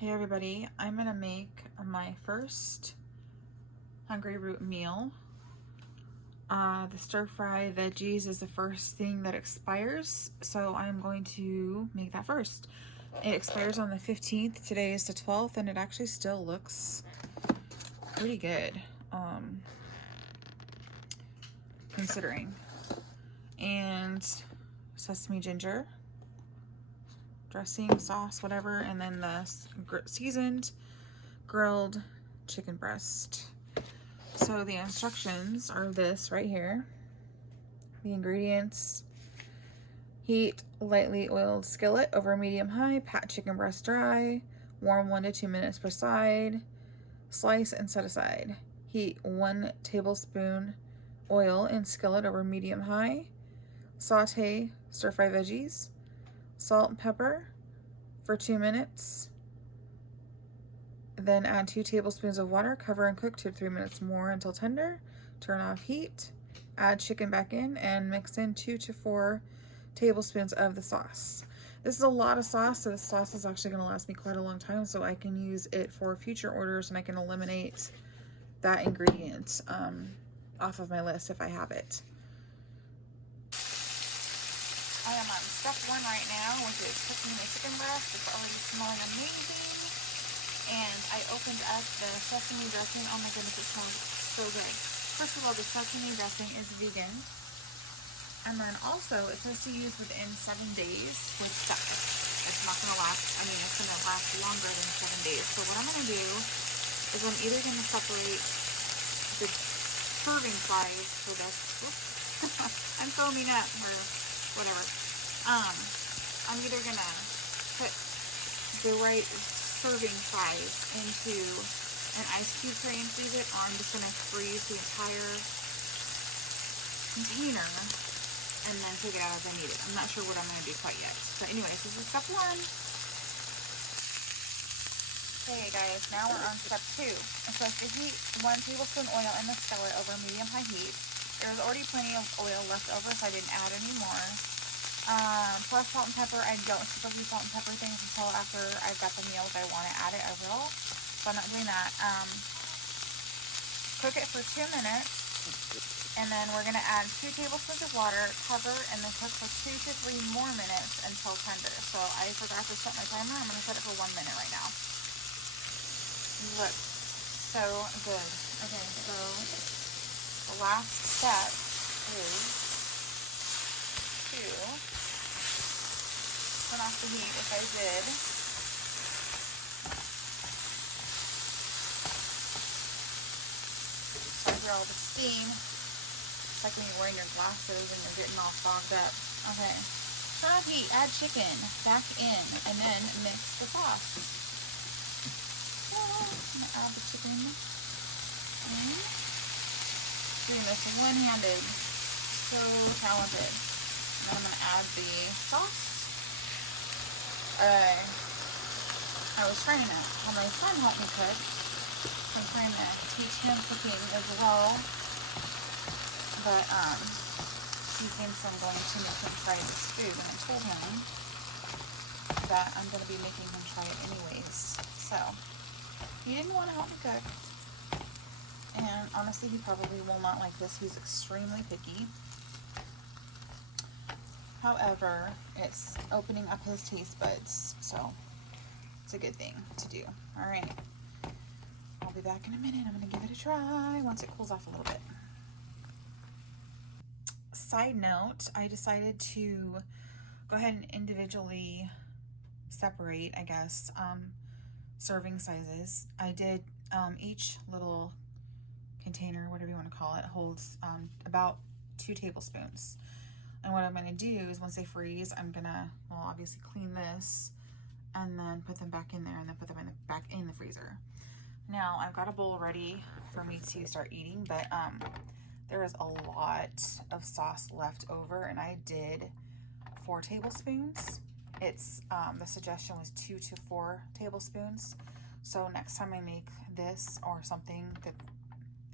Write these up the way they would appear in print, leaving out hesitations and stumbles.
Hey everybody, I'm gonna make my first Hungryroot meal. The stir fry veggies is the first thing that expires, so I'm going to make that first. It expires on the 15th, today is the 12th, and it actually still looks pretty good, considering. And sesame ginger, dressing, sauce, whatever, and then the seasoned grilled chicken breast. So the instructions are this right here. The ingredients: heat lightly oiled skillet over medium-high, pat chicken breast dry, warm 1 to 2 minutes per side, slice and set aside. Heat 1 tablespoon oil in skillet over medium-high, saute stir-fry veggies, salt and pepper for 2 minutes, then add 2 tablespoons of water, cover and cook 2 to 3 minutes more until tender. Turn off heat, add chicken back in, and mix in 2 to 4 tablespoons of the sauce. This is a lot of sauce, so the sauce is actually going to last me quite a long time, so I can use it for future orders and I can eliminate that ingredient off of my list if I have it. I am on step 1 right now, which is cooking the chicken breast. It's already smelling amazing. And I opened up the sesame dressing. Oh my goodness, it smells so good. First of all, the sesame dressing is vegan. And then also, it says to use within 7 days, which it's not going to last. I mean, it's going to last longer than 7 days. So what I'm going to do is I'm either going to separate the serving size for this. I'm foaming up or whatever. I'm either going to put the right serving size into an ice cube tray and freeze it, or I'm just going to freeze the entire container and then take it out as I need it. I'm not sure what I'm going to do quite yet. So anyways, this is step 1. Okay guys, now we're on step 2. It says to heat 1 tablespoon oil in the skillet over medium-high heat. There's already plenty of oil left over, so I didn't add any more. Plus salt and pepper. I don't typically salt and pepper things until after I've got the meal. If I want to add it, I will. So I'm not doing that. Cook it for 2 minutes. And then we're going to add 2 tablespoons of water, cover, and then cook for 2 to 3 more minutes until tender. So I forgot to set my timer. I'm going to set it for 1 minute right now. Look, so good. Okay, so the last step is to turn off the heat, which I did. So I hear all the steam. It's like when you're wearing your glasses and you're getting all fogged up. Okay. Turn off heat, add chicken back in, and then mix the sauce. I'm gonna add the chicken in. Doing this one-handed. So talented. And then I'm going to add the sauce. I was trying to have my son help me cook. I'm trying to teach him cooking as well. But he thinks I'm going to make him try this food. And I told him that I'm going to be making him try it anyways. So he didn't want to help me cook. And honestly, he probably will not like this. He's extremely picky. However, it's opening up his taste buds, so it's a good thing to do. All right, I'll be back in a minute. I'm going to give it a try once it cools off a little bit. Side note, I decided to go ahead and individually separate, I guess, serving sizes. I did each little container, whatever you want to call it, holds about 2 tablespoons. And what I'm going to do is once they freeze, I'm going to, well, obviously clean this and then put them back in there and then put them back in the freezer. Now I've got a bowl ready for me to start eating, but there is a lot of sauce left over and I did 4 tablespoons. It's the suggestion was 2 to 4 tablespoons. So next time I make this or something that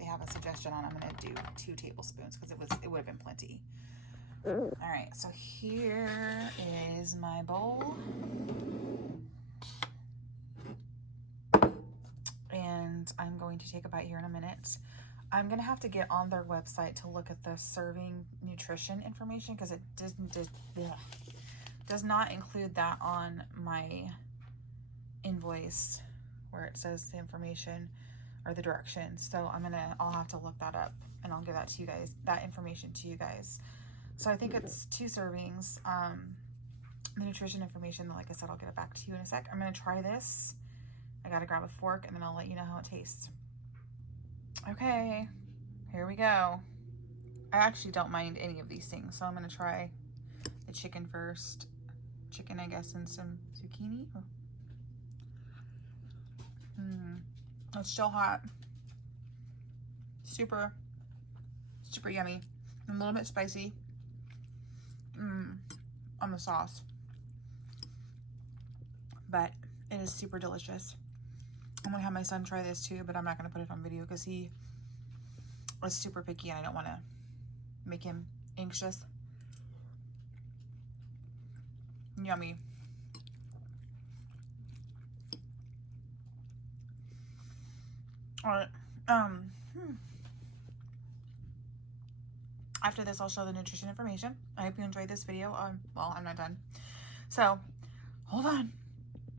they have a suggestion on, I'm going to do 2 tablespoons because it would have been plenty. All right, so here is my bowl. going to take a bite here in a minute. I'm gonna have to get on their website to look at the serving nutrition information because it does not include that on my invoice where it says the information or the directions. So I'll have to look that up and I'll give that to you guys, that information to you guys. So I think it's 2 servings. The nutrition information, like I said, I'll get it back to you in a sec. I'm gonna try this. I gotta grab a fork and then I'll let you know how it tastes. Okay, here we go. I actually don't mind any of these things, so I'm gonna try the chicken first. Chicken, I guess, and some zucchini. It's still hot. Super, super yummy. A little bit spicy. On the sauce. But it is super delicious. I'm gonna have my son try this too, but I'm not gonna put it on video because he is super picky and I don't wanna make him anxious. Yummy. All right. After this, I'll show the nutrition information. I hope you enjoyed this video. Well, I'm not done. So, hold on.